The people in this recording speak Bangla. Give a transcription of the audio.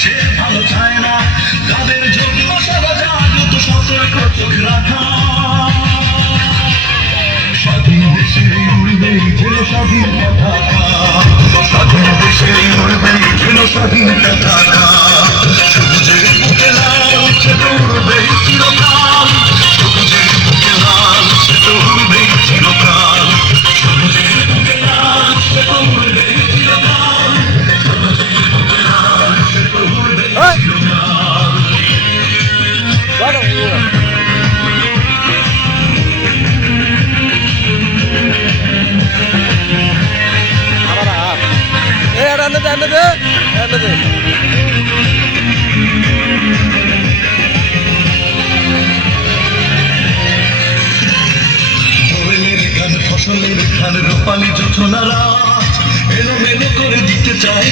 সে ভালো চায় না, তাদের জন্য সারা জাগত সতর্ক চোখ রাখা। স্বাধীন দেশে উড়বেই যেন স্বাধীন পতাকা, স্বাধীন দেশে উড়বেই যেন স্বাধীন পতাকা। সবুজের বুকে লাল সে তো উড়বেই চিরকাল, সবুজের বুকে লাল সে তো উড়বেই চিরকাল, সবুজের বুকে লাল সে তো উড়বেই চিরকাল, সবুজের বুকে লাল সে তো উড়বেই চিরকাল। ফসলের খান রূপালী যোজনা রাত এলোমেলো করে দিতে চাই।